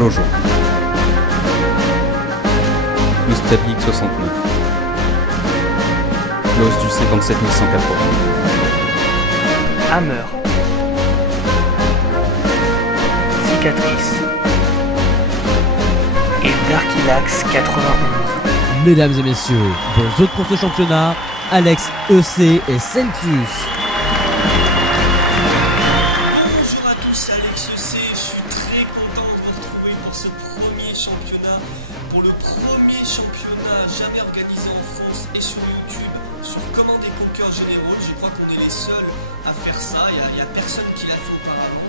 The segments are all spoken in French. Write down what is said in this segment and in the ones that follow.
Jojo. Nostalgique 69. L'os du C27180. Hammer. Cicatrice. Et Darkylax 91. Mesdames et messieurs, vos hôtes pour ce championnat, Alex, EC et Sentus. Bonjour à tous, c'est Alex EC, je suis très content de vous retrouver pour ce premier championnat, pour le premier championnat jamais organisé en France et sur YouTube, sur Command & Conquer General. Je crois qu'on est les seuls à faire ça, il n'y a personne qui l'a fait auparavant.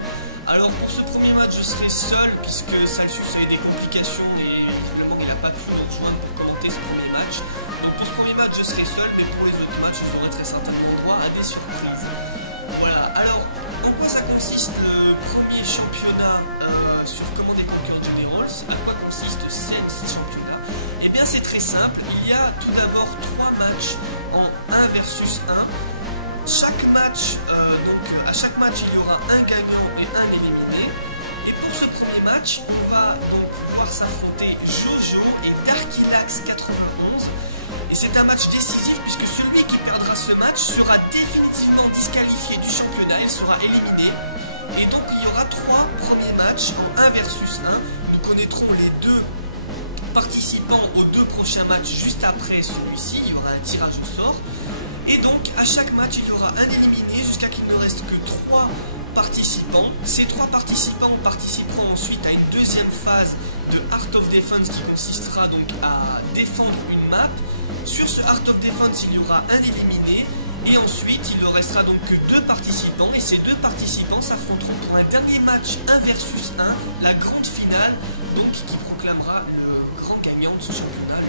Alors pour ce premier match je serai seul puisque Salsius a eu des complications et visiblement il n'a pas pu nous rejoindre pour commenter ce premier match. Donc pour ce premier match je serai seul, mais pour les autres matchs vous aurez très certainement droit à des surprises. Voilà, alors en quoi ça consiste le premier championnat sur Command & Conquer General? À quoi consiste ce championnat? Eh bien c'est très simple, il y a tout d'abord 3 matchs en 1 versus 1. Chaque match, à chaque match il y aura un gagnant et un éliminé. Et pour ce premier match, on va donc pouvoir s'affronter Jojo et Darkylax 91. Et c'est un match décisif puisque celui qui perdra ce match sera définitivement disqualifié du championnat, il sera éliminé. Et donc il y aura 3 premiers matchs en 1 versus 1. Nous connaîtrons les 2 participants aux 2 prochains matchs juste après celui-ci, il y aura un tirage au sort. Et donc à chaque match il y aura un éliminé jusqu'à qu'il ne reste que 3 participants. Ces 3 participants participeront ensuite à une deuxième phase de Art of Defense qui consistera donc à défendre une map. Sur ce Art of Defense il y aura un éliminé. Et ensuite il ne restera donc que 2 participants. Et ces 2 participants s'affronteront pour un dernier match 1 versus 1, la grande finale, donc qui proclamera le grand gagnant de ce championnat,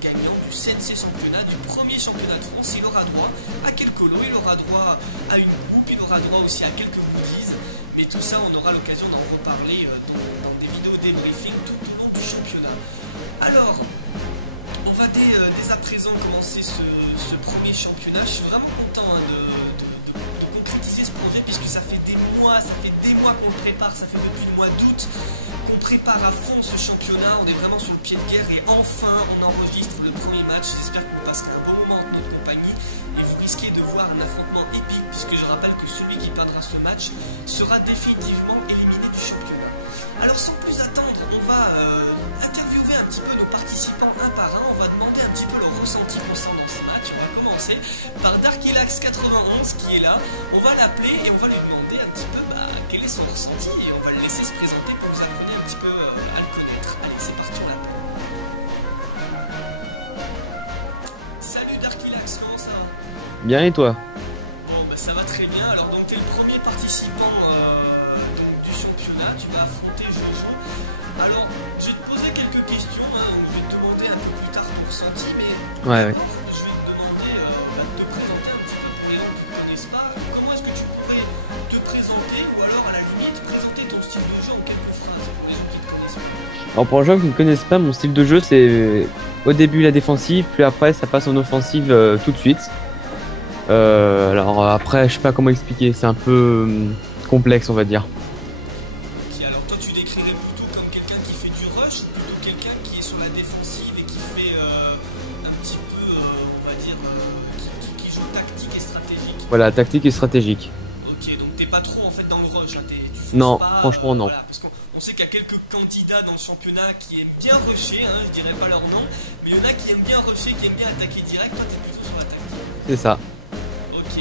gagnant du CNC championnat, du premier championnat de France. Il aura droit à quelques lots, il aura droit à une coupe, il aura droit aussi à quelques goodies. Mais tout ça, on aura l'occasion d'en reparler dans des vidéos débriefing tout au long du championnat. Alors, on va dès à présent commencer ce premier championnat. Je suis vraiment content de concrétiser ce projet puisque ça fait des mois qu'on le prépare, ça fait depuis le mois d'août qu'on prépare à fond ce championnat. On est vraiment sur le pied de guerre et enfin on enregistre le premier match. J'espère que vous passerez un bon moment en notre compagnie et vous risquez de voir un affrontement épique puisque je rappelle que celui qui perdra ce match sera définitivement éliminé du championnat. Alors sans plus attendre, on va interviewer un petit peu nos participants un par un. On va demander un petit peu leur ressenti concernant ce match. On va commencer par Darkylax 91 qui est là. On va l'appeler et on va lui demander un petit peu quel est son ressenti et on va le laisser se présenter pour vous apprendre un petit peu à le connaître. Allez, c'est parti, on l'appelle. Salut Darkylax, comment ça va? Bien, et toi? Bon, ça va très bien. Alors donc t'es le premier participant du championnat, tu vas affronter Jojo. Alors, je vais te poser quelques questions, je vais te demander un peu plus tard ton ressenti, mais Ouais. je vais te demander de te présenter un petit peu pour les gens qui ne te connaissent pas. Comment est-ce que tu pourrais te présenter ou alors à la limite présenter ton style de jeu en quelques phrases pour les gens qui ne te connaissent pas? Alors pour les gens qui ne connaissent pas, mon style de jeu c'est au début la défensive, puis après ça passe en offensive tout de suite. Alors après je sais pas comment expliquer, c'est un peu complexe on va dire. Ok, alors toi tu décrirais plutôt comme quelqu'un qui fait du rush ou plutôt quelqu'un qui est sur la défensive et qui fait un petit peu, on va dire, qui joue tactique et stratégique? Voilà, tactique et stratégique. Ok, donc t'es pas trop en fait dans le rush, hein, tu fonces Non, pas, franchement non. Voilà, parce qu'on sait qu'il y a quelques candidats dans le championnat qui aiment bien rusher, je dirais pas leur nom, mais il y en a qui aiment bien rusher, qui aiment bien attaquer direct. Toi t'es plutôt sur la tactique. C'est ça. Ok,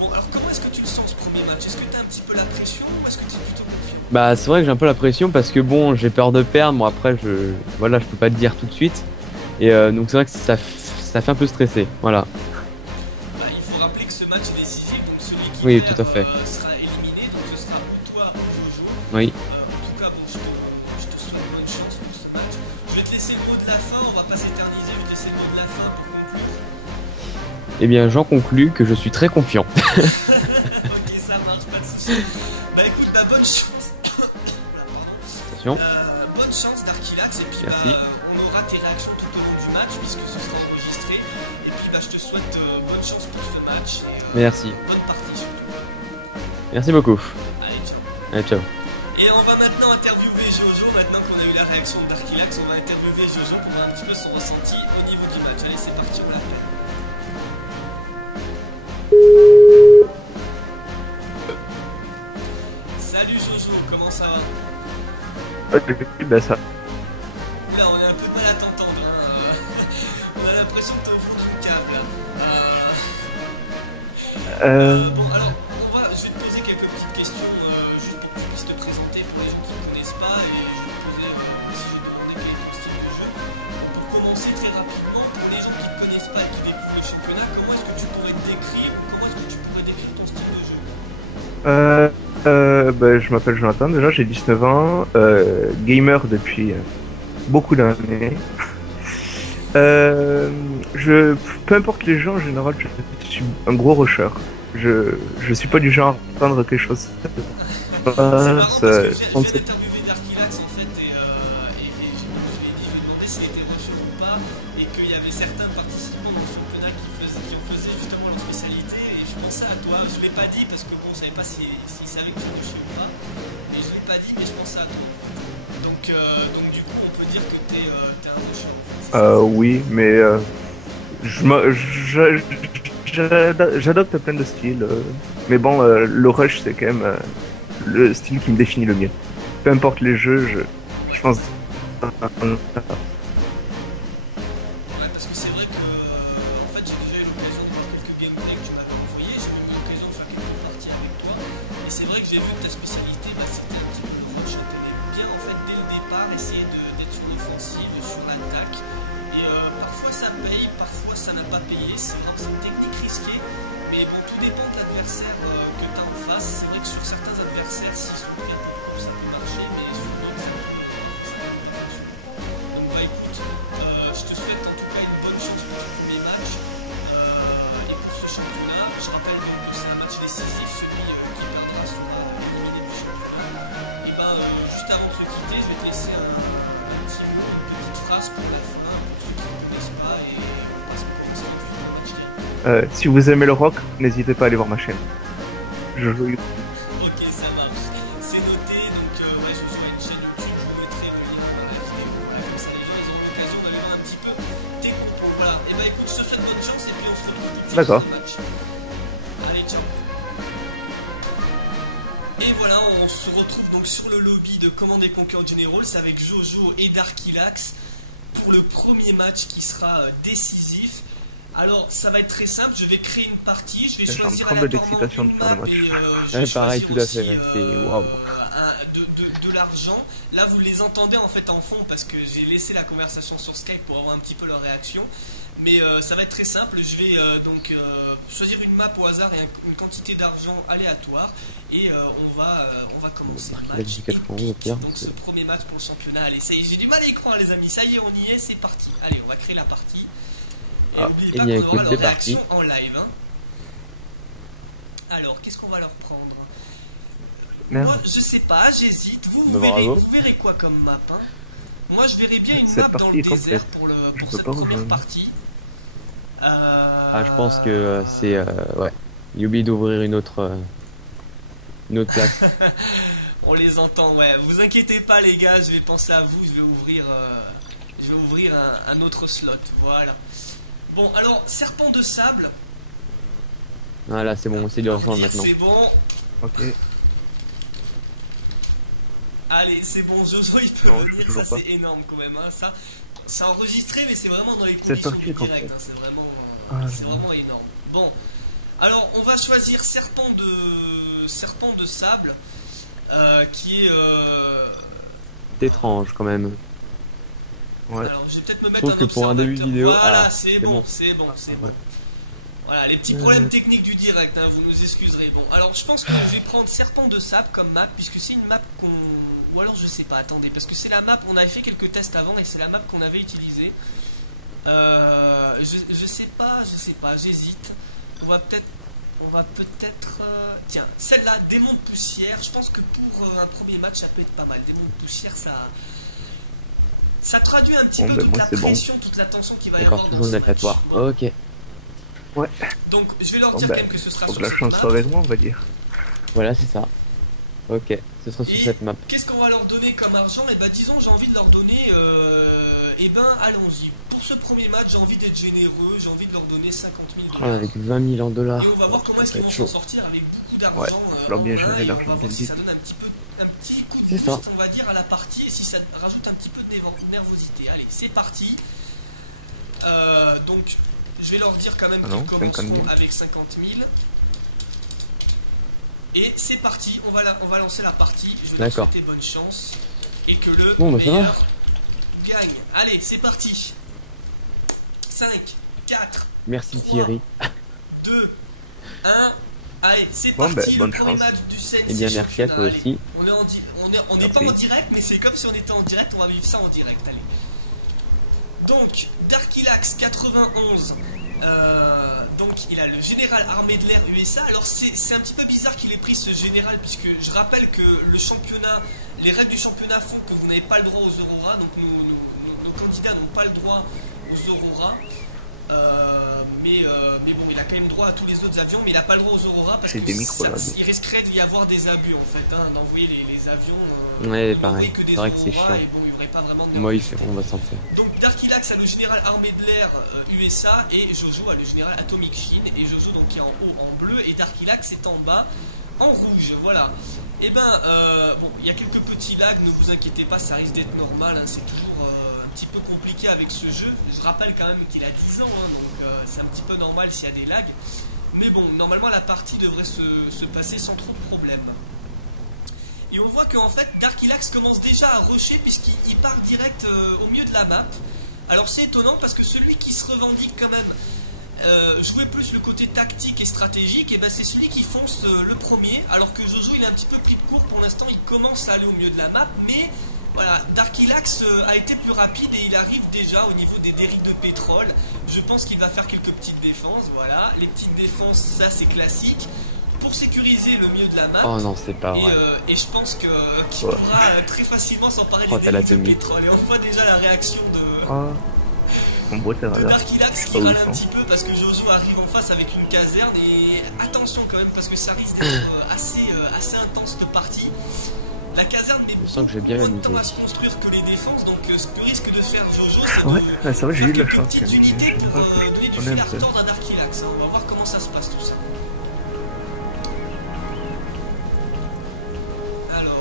bon alors comment est-ce que tu le sens ce premier match? Est-ce que t'as un petit peu la pression ou est-ce que t'es plutôt confiant? Bah c'est vrai que j'ai un peu la pression parce que bon j'ai peur de perdre, bon après je peux pas te dire tout de suite. Et donc c'est vrai que ça fait un peu stressé, voilà. Bah, il faut rappeler que ce match est décisif, donc celui qui Oui, perd, tout à fait. sera éliminé, donc ce sera ou toi ou Jojo. Oui. En tout cas, bon, je te souhaite bonne chance pour ce match. Je vais te laisser le mot de la fin, on va pas s'éterniser, je vais te laisser le mot de la fin pour conclure. Eh bien j'en conclus que je suis très confiant. Ok, ça marche, pas de soucis. Bah écoute, bonne chance. Attention. Bonne chance Darkylax, et puis Merci. on aura tes réactions tout au long du match puisque ce sera enregistré. Et puis je te souhaite bonne chance pour ce match et Merci. bonne partie surtout. Merci beaucoup. Allez, ciao. Allez, ciao. Et on va va maintenant interviewer Jojo. Maintenant qu'on a eu la réaction de Darkilax, on va interviewer Jojo pour voir un petit peu son ressenti au niveau du match. Allez, c'est parti, on l'appelle. Salut Jojo, comment ça va? Bah ça. Là, on a un peu de mal à t'entendre. Hein. On a l'impression que t'es au fond d'une cave là. Bon, alors, je vais te poser quelques petites questions juste pour que tu puisses te présenter pour les gens qui ne connaissent pas. Et je vais te poser, si je te demandais quel est ton style de jeu. Pour commencer très rapidement, pour les gens qui ne te connaissent pas et qui découvrent le championnat, comment est-ce que tu pourrais te décrire? Comment est-ce que tu pourrais décrire ton style de jeu? Bah, je m'appelle Jonathan, déjà j'ai 19 ans, gamer depuis beaucoup d'années. Peu importe les gens, en général, je suis un gros rusher. Je suis pas du genre à prendre quelque chose. C'est marrant parce que je viens d'interviewer Darkilax en fait et je lui ai demandé s'il était rusher ou pas et qu'il y avait certains participants du championnat qui en faisaient justement leur spécialité et je pensais à toi. Je l'ai pas dit parce que bon, je savais pas s'il savait que tu rushais ou pas et je l'ai pas dit mais je pensais à toi. Donc du coup on peut dire que t'es un rusher en fait. Oui, mais j'adopte plein de styles. Mais bon, le rush c'est quand même le style qui me définit le mieux. Peu importe les jeux, je pense. Ouais, parce que c'est vrai que en fait j'ai déjà eu l'occasion de voir quelques gameplays que tu m'avais envoyés, j'ai même eu l'occasion de faire quelques parties avec toi. Et c'est vrai que j'ai vu que ta spécialité, bah, c'était un petit peu le rush, t'aimais bien en fait dès le départ essayer d'être sur l'offensive, sur l'attaque. Et parfois ça paye, parfois ça n'a pas payé, c'est vraiment une technique risquée. Mais bon, tout dépend de l'adversaire que tu as en face. C'est vrai que sur certains adversaires, s'ils sont prêts pour vous, ça peut marcher, mais sur d'autres, ça peut pas fonctionner. Donc bah écoute, je te souhaite en tout cas une bonne chance pour ce premier match et pour ce championnat. Je rappelle donc que c'est un match décisif, celui qui perdra sera éliminé du championnat. Et bah juste avant de se quitter, je vais te laisser une petite phrase pour la fin, pour ceux qui ne connaissent pas, et on passe pour l'instant du match day. Si vous aimez le rock, n'hésitez pas à aller voir ma chaîne. Je joue. Ok, ça marche, c'est noté. Donc ouais, je joue à une chaîne YouTube, je vous mettrai le lien dans la vidéo, voilà, comme ça les gens ils ont l'occasion d'aller voir un petit peu tes compos. Voilà, et bah écoute, je te souhaite bonne chance et puis on se retrouve tout de suite D'accord. dans le match. Allez, ciao. Et voilà, on se retrouve donc sur le lobby de Command et Conquer Generals avec Jojo et Darkilax pour le premier match qui sera décisif. Alors ça va être très simple, je vais créer une partie, je vais choisir tremble aléatoirement d'excitation de une faire le map match. et je vais pareil, choisir tout à fait, aussi, ouais, c'est waouh. de l'argent. Là vous les entendez en fait en fond parce que j'ai laissé la conversation sur Skype pour avoir un petit peu leur réaction. Mais ça va être très simple, je vais donc choisir une map au hasard et une quantité d'argent aléatoire et on va commencer le match. Donc ce premier match pour le championnat, allez ça y est, j'ai du mal à y croire les amis, ça y est on y est, c'est parti. Allez on va créer la partie. Et n'oubliez pas qu'on aura leur réaction en live. Hein. Alors qu'est-ce qu'on va leur prendre? Merde. Moi je sais pas, j'hésite, vous verrez quoi comme map hein. Moi je verrais bien une Cette map dans partie le est désert complète. pour cette première partie. Ah, je pense que c'est ouais. Il oublie d'ouvrir une autre place. On les entend, ouais. Vous inquiétez pas les gars, je vais penser à vous, je vais ouvrir un autre slot, voilà. Bon, alors, serpent de sable. Ah là, c'est bon, on essaie de le rejoindre maintenant. C'est bon. Ok. Allez, c'est bon, Jojo, il peut venir, ça c'est énorme quand même, hein. Ça, c'est enregistré, mais c'est vraiment dans les conditions du direct, hein. C'est vraiment énorme. Bon, alors on va choisir serpent de sable, qui est... C'est étrange quand même. Ouais. Alors, je vais peut-être me mettre je trouve que pour un début de vidéo, voilà, c'est bon. Voilà, les petits problèmes techniques du direct, hein, vous nous excuserez. Bon, alors je pense que je vais prendre serpent de sable comme map, puisque c'est une map qu'on... Ou alors je sais pas, attendez, parce que c'est la map, on avait fait quelques tests avant, et c'est la map qu'on avait utilisée. Je sais pas, j'hésite. On va peut-être... Tiens, celle-là, démon de poussière, je pense que pour un premier match, ça peut être pas mal. Démon de poussière, ça traduit un petit peu toute la pression, toute la tension qui va y avoir. D'accord, toujours une aléatoire. Ok. Ouais. Donc, je vais leur dire que ce sera faut sur que la chance soit avec moi, on va dire. Voilà, c'est ça. Ok, ce sera sur Et cette map. qu'est-ce qu'on va leur donner comme argent? Et bah disons j'ai envie de leur donner et ben allons-y. Pour ce premier match j'ai envie d'être généreux, j'ai envie de leur donner 50 000 Oh, avec 20 000 en dollars. et on va voir comment est-ce ça qu'ils va vont être s'en chaud. sortir avec beaucoup d'argent. Ouais, alors bien en gérer main, et l'argent on va dès voir le si ça début. donne un petit coup de C'est ça. boost, on va dire, à la partie et si ça rajoute un petit peu de nervosité. Allez, c'est parti. Donc je vais leur dire quand même Ah non, qu'ils 50 000. commenceront avec 50 000. Et c'est parti, on va lancer la partie. Je vais leur D'accord. souhaiter bonne chance. Et que le Bon, bah, ça va. meilleur gagne. Allez, c'est parti. 5, 4, Merci 3, Thierry. 2, 1. Allez, c'est Bon, parti. bonne le premier chance. match du CNC Et bien merci à toi championnat. aussi. Allez, on n'est pas Merci. en direct, mais c'est comme si on était en direct. On va vivre ça en direct. Allez. Donc, Darkilax 91. Donc, il a le général armé de l'air USA. Alors, c'est un petit peu bizarre qu'il ait pris ce général, puisque je rappelle que le championnat, les règles du championnat font que vous n'avez pas le droit aux Auroras. Donc, nos candidats n'ont pas le droit aux Auroras. Mais bon, il a quand même droit à tous les autres avions, mais il n'a pas le droit aux Auroras parce C'est que des micros, là. il risquerait d'y avoir des abus en fait, hein, d'envoyer les avions. Ouais, d'envoyer pareil. que des C'est vrai que c'est Auroras, chiant. et bon, il y aurait pas vraiment de Moi, nervosité. on va s'en faire. Donc Darkilax a le général armé de l'air USA et Jojo a le général Atomic Shin et Jojo donc est en haut en bleu et Darkilax est en bas en rouge, voilà. Et ben bon, il y a quelques petits lags, ne vous inquiétez pas, ça risque d'être normal, hein, c'est toujours un petit peu compliqué avec ce jeu. Je rappelle quand même qu'il a 10 ans, hein, donc c'est un petit peu normal s'il y a des lags. Mais bon, normalement la partie devrait se passer sans trop de problèmes. Et on voit qu'en fait Darkilax commence déjà à rusher puisqu'il part direct au milieu de la map. Alors c'est étonnant parce que celui qui se revendique quand même jouer plus le côté tactique et stratégique, et ben c'est celui qui fonce le premier, alors que Jojo il est un petit peu pris de court pour l'instant, il commence à aller au milieu de la map, mais voilà, Darkilax a été plus rapide et il arrive déjà au niveau des dérives de pétrole. Je pense qu'il va faire quelques petites défenses, voilà, les petites défenses ça c'est classique. Pour sécuriser le milieu de la map. Oh non, c'est pas vrai. Et je pense qu'il Ouais. pourra très facilement s'emparer Oh, des t'as dérives de l'atomique. pétrole. Et on voit déjà la réaction de Ah, on boit tes radars. Darkilax qui pas où râle ils un sont. petit peu parce que Jojo arrive en face avec une caserne. Et attention quand même parce que ça risque d'être assez intense de partie. La caserne met Je sens que je vais bien moins de temps à m'amuser. se construire que les défenses. Donc ce que risque de faire Jojo, c'est Ouais, de c'est vrai, j'ai faire eu de la quelques chance. petites quand même. unités En pour général, que donner je du connais fil un à peu. retordre à Darkilax. On va voir comment ça se passe tout ça. Alors,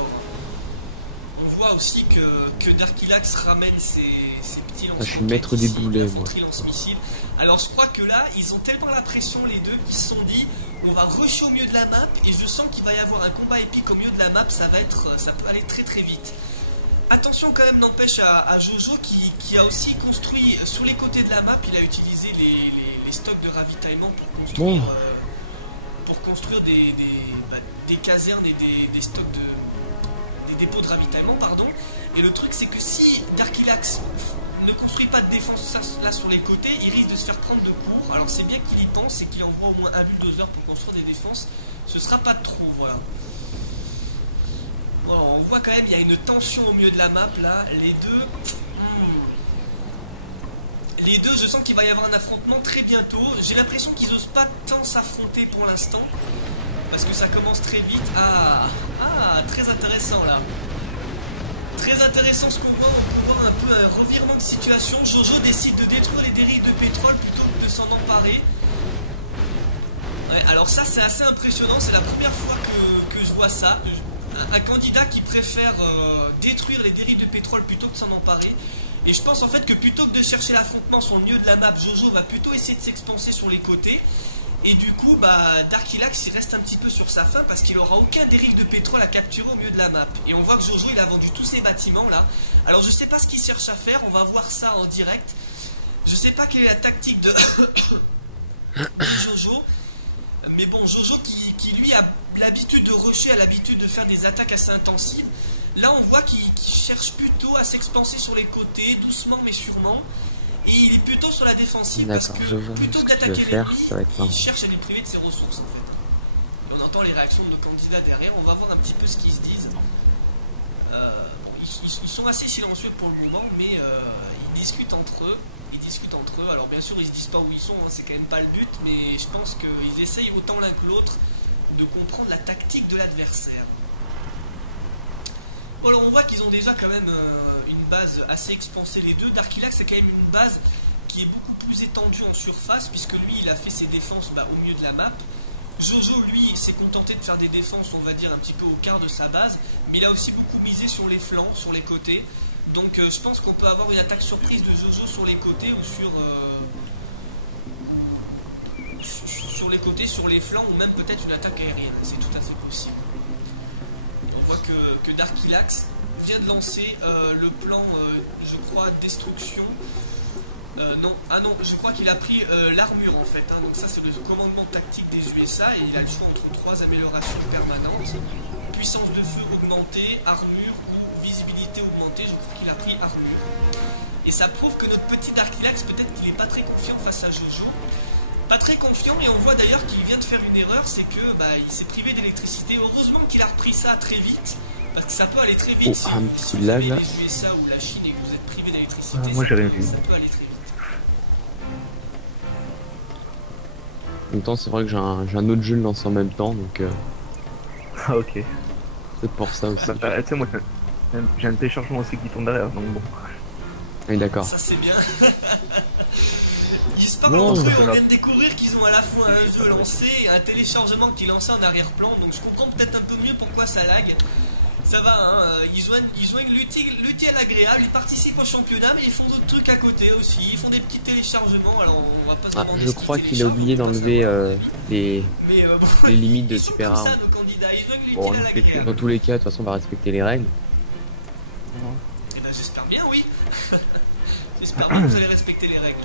on voit aussi que Darkilax ramène ses petits lance-roquettes. Ah, je suis maître des ici, boulets, moi. l'infanterie lance-missiles. Alors je crois que là, ils ont tellement la pression les deux qu'ils se sont dit on va rusher au milieu de la map et je sens qu'il va y avoir un combat épique au milieu de la map, ça peut aller très très vite. Attention quand même n'empêche à Jojo qui a aussi construit sur les côtés de la map, il a utilisé les stocks de ravitaillement pour construire des casernes et des stocks des dépôts de ravitaillement, pardon. Et le truc c'est que si Darkilax ne construit pas de défense là sur les côtés, il risque de se faire prendre de court. Alors c'est bien qu'il y pense et qu'il envoie au moins un bulldozer pour construire des défenses. Ce sera pas trop, voilà. Bon, on voit quand même il y a une tension au milieu de la map là. Les deux, je sens qu'il va y avoir un affrontement très bientôt. J'ai l'impression qu'ils osent pas tant s'affronter pour l'instant. Parce que ça commence très vite. Ah, très intéressant là. Très intéressant ce qu'on voit. On voit un peu un revirement de situation. Jojo décide de détruire les dérives de pétrole plutôt que de s'en emparer. Ouais, alors ça c'est assez impressionnant. C'est la première fois que je vois ça. Un candidat qui préfère détruire les dérives de pétrole plutôt que de s'en emparer. Et je pense en fait que plutôt que de chercher l'affrontement sur le milieu de la map, Jojo va plutôt essayer de s'expanser sur les côtés. Et du coup, Darkilax il reste un petit peu sur sa faim parce qu'il aura aucun dérive de pétrole à capturer au milieu de la map. Et on voit que Jojo il a vendu tous ses bâtiments là. Alors je sais pas ce qu'il cherche à faire, on va voir ça en direct. Je sais pas quelle est la tactique de Jojo. Mais bon, Jojo qui lui a l'habitude de rusher, a l'habitude de faire des attaques assez intensives. Là on voit qu'il cherche plutôt à s'expanser sur les côtés, doucement mais sûrement. Et il est plutôt sur la défensive parce D'accord, que je vois plutôt ce que que tu veux d'attaquer faire, l'ennemi, ça va être il marrant. cherche à les priver de ses ressources en fait. Et on entend les réactions de nos candidats derrière, on va voir un petit peu ce qu'ils se disent. Ils sont assez silencieux pour le moment, mais ils discutent entre eux. Alors bien sûr ils se disent pas où ils sont, hein, c'est quand même pas le but, mais je pense qu'ils essayent autant l'un que l'autre de comprendre la tactique de l'adversaire. alors on voit qu'ils ont déjà quand même une base assez expansée les deux. Darkilax a quand même une base qui est beaucoup plus étendue en surface, puisque lui il a fait ses défenses au milieu de la map. Jojo lui s'est contenté de faire des défenses, on va dire un petit peu au quart de sa base, mais il a aussi beaucoup misé sur les flancs, sur les côtés. Donc je pense qu'on peut avoir une attaque surprise de Jojo sur les côtés ou sur les côtés, sur les flancs, ou même peut-être une attaque aérienne, c'est tout à fait possible. On voit que Darkilax vient de lancer le plan, je crois, destruction. Non, je crois qu'il a pris l'armure en fait, hein. Donc ça c'est le commandement tactique des USA et il a le choix entre 3 améliorations permanentes. Puissance de feu augmentée, armure ou visibilité augmentée, je crois qu'il a pris armure. Et ça prouve que notre petit Darkilax, peut-être qu'il n'est pas très confiant face à Jojo. Pas très confiant, et on voit d'ailleurs qu'il vient de faire une erreur, c'est que il s'est privé d'électricité. Heureusement qu'il a repris ça très vite, parce que ça peut aller très vite. Si petit vous lag avez là. les USA ou la Chine et que vous êtes privé d'électricité, moi j'ai rien vu. ça peut aller très vite. En même temps, c'est vrai que j'ai un autre jeu de lancer en même temps, donc Ah ok. c'est pour ça aussi. Tu sais, moi j'ai un téléchargement aussi qui tourne derrière, donc bon. Oui, d'accord. Ça c'est bien. Ils se parlent Non, entre eux, ça on va. vient de découvrir qu'ils ont à la fois un jeu lancé et un téléchargement qui est lancé en arrière-plan, donc je comprends peut-être un peu mieux pourquoi ça lag. Ça va, hein, ils joignent l'utile à l'agréable, ils participent au championnat, mais ils font d'autres trucs à côté aussi, ils font des petits téléchargements, alors on va pas se demander Je ce crois qu'ils qu'il a oublié téléchargent, d'enlever les bon, les limites de ils sont super comme ça, armes. nos candidats, ils joignent l'utile Bon, à on fait l'agréable. Dans tous les cas, de toute façon, on va respecter les règles. Eh ben, j'espère bien, oui. J'espère bien que vous allez respecter les règles.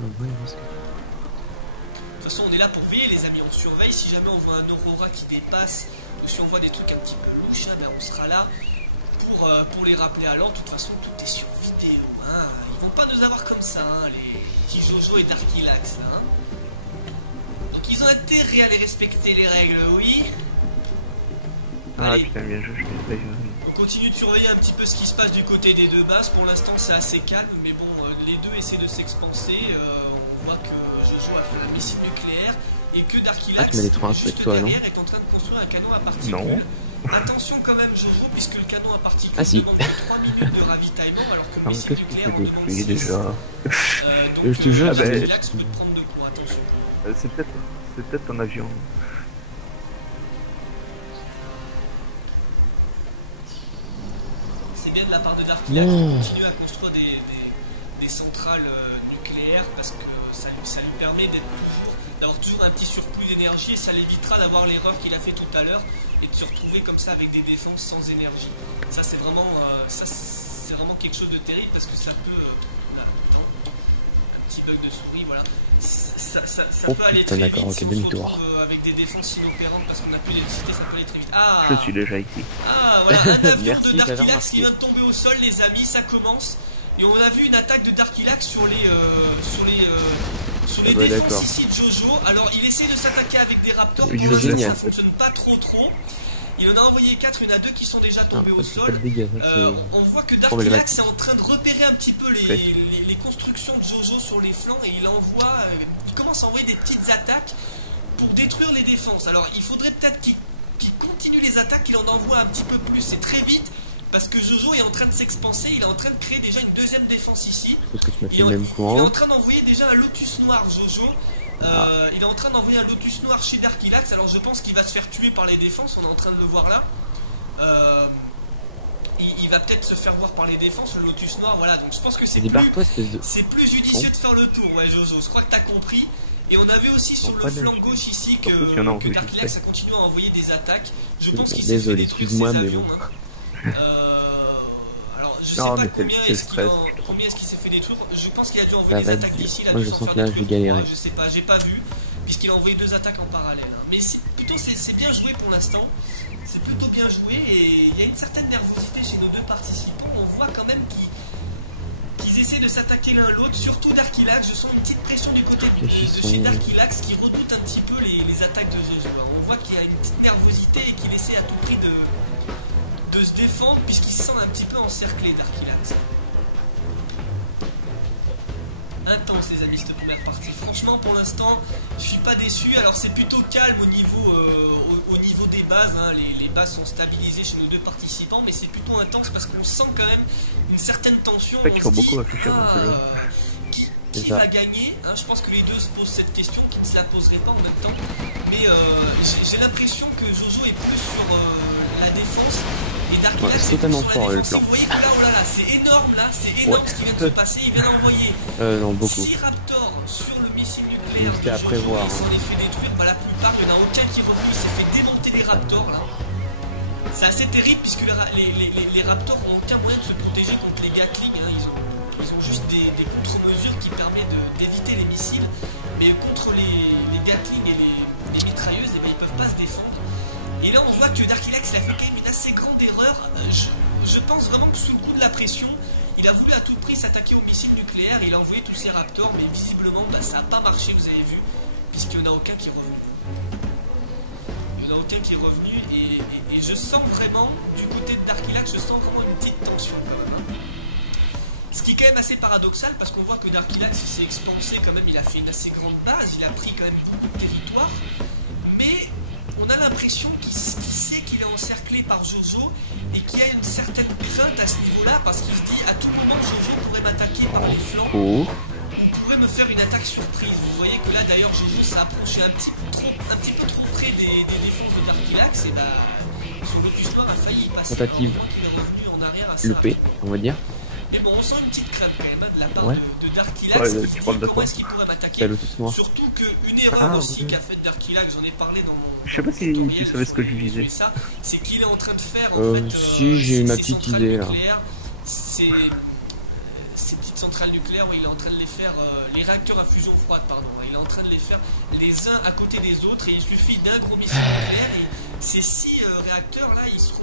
De toute façon, on est là pour veiller, les amis. On surveille. Si jamais on voit un Aurora qui dépasse, ou si on voit des trucs un petit peu louches, on sera là pour les rappeler à l'ordre. De toute façon, tout est sur vidéo. Hein. Ils vont pas nous avoir comme ça, hein, les petits Jojo et Darkilax. Hein. Donc, ils ont intérêt à les respecter, les règles, oui. Ah Allez. putain, bien joué, je l'ai pas vu. On continue de surveiller un petit peu ce qui se passe du côté des deux bases. Pour l'instant, c'est assez calme, mais bon, les deux essaient de s'expanser. On voit que Jojo a fait un missile nucléaire et que Darkilax, tu m'as détruit un juste truc, toi, non derrière, est en train de construire un canon à particules. Non. Attention quand même, Jojo, puisque le canon à particules Ah, si. demande que 3 minutes de ravitaillement, alors que le Ah, mais missile qu'est-ce que nucléaire c'est en demande détruit 6. déjà? Je te jure, Darkilax peut te prendre de gros, attention. C'est peut-être ton avion. C'est bien de la part de Darkilax de continuer à construire des centrales nucléaires parce que ça lui permet d'avoir toujours un petit surplus d'énergie et ça l'évitera d'avoir l'erreur qu'il a fait tout à l'heure et de se retrouver comme ça avec des défenses sans énergie. Ça c'est vraiment quelque chose de terrible parce que ça peut... attends, un petit bug de souris, voilà. Ça Oh, peut aller putain, très d'accord, vite ok, si on se demi-tour. retrouve avec des défenses inopérantes parce qu'on n'a plus d'électricité, ça peut aller très vite. Ah, Je suis déjà ici. ah, voilà, un avion Merci, de t'avais Darkilax remarqué. qui vient de tomber au sol, les amis, ça commence. Et on a vu une attaque de Darkilax sur les Ah bah, défenses d'accord. ici de Jojo. Alors, il essaie de s'attaquer avec des raptors. Oui, Pour l'instant, génial. ça fonctionne pas trop. Il en a envoyé 4, il y en a 2 qui sont déjà Ah, tombés au c'est pas sol. de dégâts, ça, c'est... On voit que problématique. Darkilax est en train de repérer un petit peu les constructions de Jojo sur les flancs et il commence à envoyer des petites attaques pour détruire les défenses. Alors il faudrait peut-être qu'il continue les attaques, qu'il en envoie un petit peu plus et très vite parce que Jojo est en train de s'expanser, il est en train de créer déjà une deuxième défense ici. Parce que tu m'as fait Il le même coup en est en haut. train d'envoyer déjà un Lotus noir, Jojo. Il est en train d'envoyer un Lotus noir chez Darkilax. Alors je pense qu'il va se faire tuer par les défenses. On est en train de le voir là. Il va peut-être se faire voir par les défenses, le Lotus noir. Voilà. Donc je pense que c'est Vas-y, plus, barre-toi, espèce de... c'est plus judicieux de faire le tour. Ouais, Jojo. Je crois que t'as compris. Et on avait aussi sur pas le flanc d'âge. gauche ici Surtout qu'il y en a en que plus, Darkilax je sais. a continué à envoyer des attaques. Je Oui, pense bon, qu'il s'est fait désolé, détruire excuse-moi, ses mais avions, bon. hein. Alors je sais Non, pas mais combien c'est le est-ce stress, qu'il je te combien est-ce qu'il s'est fait détruire. Je pense qu'il a dû Ça envoyer des va attaques dire. ici. Il a Moi, dû je s'en sens faire que là, je vais détruire galérer. 3, je sais pas, j'ai pas vu puisqu'il a envoyé 2 attaques en parallèle, hein. Mais plutôt c'est bien joué pour l'instant. C'est plutôt bien joué et il y a une certaine nervosité chez nos deux participants. On voit quand même qu'ils essaient de s'attaquer l'un l'autre, surtout Darkilax. Je sens une petite pression du côté de chez Darkilax qui redoute un petit peu les attaques de Jojo. On voit qu'il y a une petite nervosité et qu'il essaie à tout prix de se défendre puisqu'il se sent un petit peu encerclé, Darkilax. Intense les amis cette première partie. Franchement pour l'instant je suis pas déçu. Alors c'est plutôt calme au niveau niveau des bases, hein, les bases sont stabilisées chez nos deux participants, mais c'est plutôt intense parce qu'on sent quand même une certaine tension. En fait, il faut beaucoup réfléchir dans ce jeu. Qui va gagner, hein, je pense que les deux se posent cette question, qui ne se la poseraient pas en même temps. Mais j'ai l'impression que Jojo est plus sur la défense et Darkilax c'est totalement fort le plan. Vous voyez que là, c'est énorme ce qui vient de se passer. Il vient d'envoyer non, beaucoup. 6 Raptors sur le missile nucléaire. C'était à prévoir. Il s'en est fait détruire par la plupart, il n'y en a aucun qui est revenu, il s'est fait démonter les Raptors là. C'est assez terrible puisque les Raptors n'ont aucun moyen de se protéger contre les Gatling, hein. Ils ont juste des contre-mesures qui permettent d'éviter les missiles, mais contre les Gatling et les mitrailleuses, ils ne peuvent pas se défendre. Et là on voit que Darkilax a fait quand même une assez grande erreur. Je pense vraiment que sous le coup de la pression, il a voulu à tout prix s'attaquer aux missiles nucléaires, il a envoyé tous ses Raptors, mais visiblement ça n'a pas marché, vous avez vu, puisqu'il n'y en a aucun qui est revenu. Il n'y en a aucun qui est revenu, et je sens vraiment, du côté de Darkilax, je sens vraiment une petite tension quand même. Ce qui est quand même assez paradoxal, parce qu'on voit que Darkilax il s'est expansé quand même, il a fait une assez grande base, il a pris quand même beaucoup de territoire, mais on a l'impression qu'il sait qu'il est encerclé par Jojo et qu'il y a une certaine crainte à ce niveau-là, parce qu'il se dit à tout moment Jojo pourrait m'attaquer par les flancs, ou pourrait me faire une attaque surprise. Vous voyez que là d'ailleurs Jojo s'est approché un petit peu trop près des défenses de Darkilax, et son Lotus Noir a failli y passer. Tentative. Il est revenu en arrière assez Loupé, on va dire. Mais bon, on sent une petite crainte quand même de la part de Darkilax. Tu parles de quoi? Comment est-ce qu'il pourrait m'attaquer? Surtout qu'une erreur aussi qu'a fait Darkilax, j'en ai parlé dans mon... Je sais pas si tu savais ce que je visais. C'est qu'il est en train de faire en fait... Si, j'ai ma petite idée là. Ces petites centrales nucléaires, où il est en train de les faire... les réacteurs à fusion froide, pardon. Il est en train de les faire les uns à côté des autres, et il suffit d'un gros missile nucléaire, et ces 6 réacteurs là, ils seront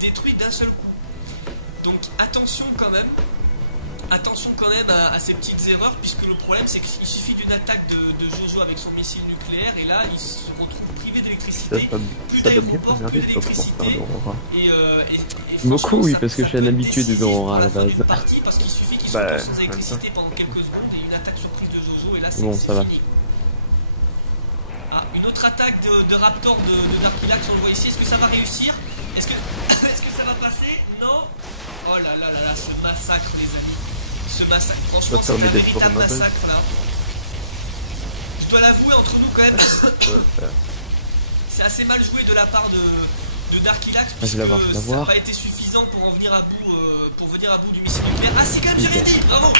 détruits d'un seul coup. Donc attention quand même à ces petites erreurs, puisque le problème c'est qu'il suffit d'une attaque de Jojo avec son missile nucléaire, et là il se retrouve privé d'électricité, plus d'aéroport, plus d'électricité, et beaucoup oui, parce que je suis un habitué des Aurora à la base. Parce qu'il suffit qu'il se retrouve sans électricité pendant quelques secondes, et une attaque surprise de Jojo, et là c'est fini. Ah, une autre attaque de Raptor de Darkilax, on le voit ici. Est-ce que ça va réussir? Est-ce que ça va passer? Non. Oh là là là là, ce massacre les amis. Ce massacre, franchement c'est un véritable massacre là. Je dois l'avouer, entre nous quand même, c'est assez mal joué de la part de Darkilax, puisque ça n'a pas été suffisant pour en venir à bout du missile nucléaire. Ah si, quand même, j'ai rien dit, bravo.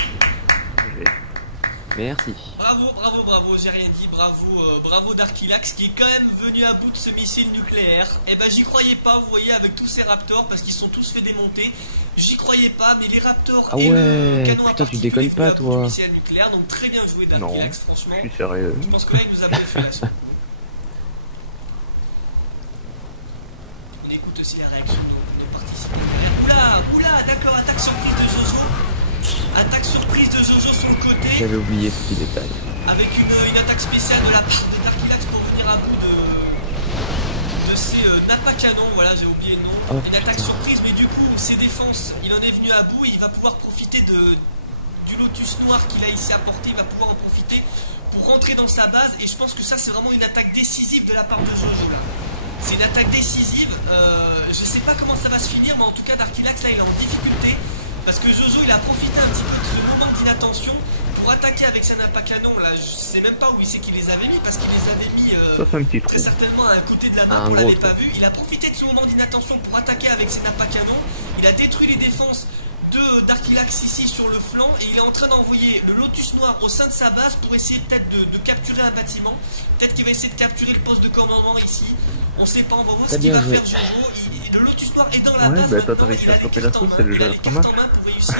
Merci. Bravo, j'ai rien dit, bravo Darkilax qui est quand même venu à bout de ce missile nucléaire. Et ben j'y croyais pas, vous voyez, avec tous ces Raptors, parce qu'ils sont tous fait démonter. J'y croyais pas, mais les Raptors et le canon putain, tu déconnes pas toi. Missile nucléaire, donc très bien joué Darkilax, franchement. Je suis sérieux. Je pense que là il nous a bluffé là-dessus. On écoute aussi la réaction de nos participants. Oula, d'accord, attaque surprise de Jojo. Attaque surprise de Jojo sur le côté. J'avais oublié ce petit détail. Avec une attaque spéciale de la part de Darkilax pour venir à bout de ces Napa canons. Voilà, j'ai oublié le nom. Une attaque surprise, mais du coup, ses défenses, il en est venu à bout et il va pouvoir profiter du Lotus Noir qu'il a ici apporté. Il va pouvoir en profiter pour rentrer dans sa base. Et je pense que ça, c'est vraiment une attaque décisive de la part de Jojo. C'est une attaque décisive. Je sais pas comment ça va se finir, mais en tout cas, Darkilax là, il est en difficulté. Parce que Jojo il a profité un petit peu de ce moment d'inattention pour attaquer avec ses Napa canons. Là, je sais même pas où il sait qu'il les avait mis, parce qu'il les avait mis très certainement à un côté de la map, on l'avait pas vu. Il a profité de ce moment d'inattention pour attaquer avec ses Napa canons. Il a détruit les défenses de Darkilax ici sur le flanc, et il est en train d'envoyer le Lotus Noir au sein de sa base pour essayer peut-être de capturer un bâtiment. Peut-être qu'il va essayer de capturer le poste de commandement ici. On sait pas, on va voir ce qu'il va faire Jojo. Le Lotus Noir est dans la base. Ouais, bah t'as réussi à choper la sauce, c'est déjà pas mal. Pour réussir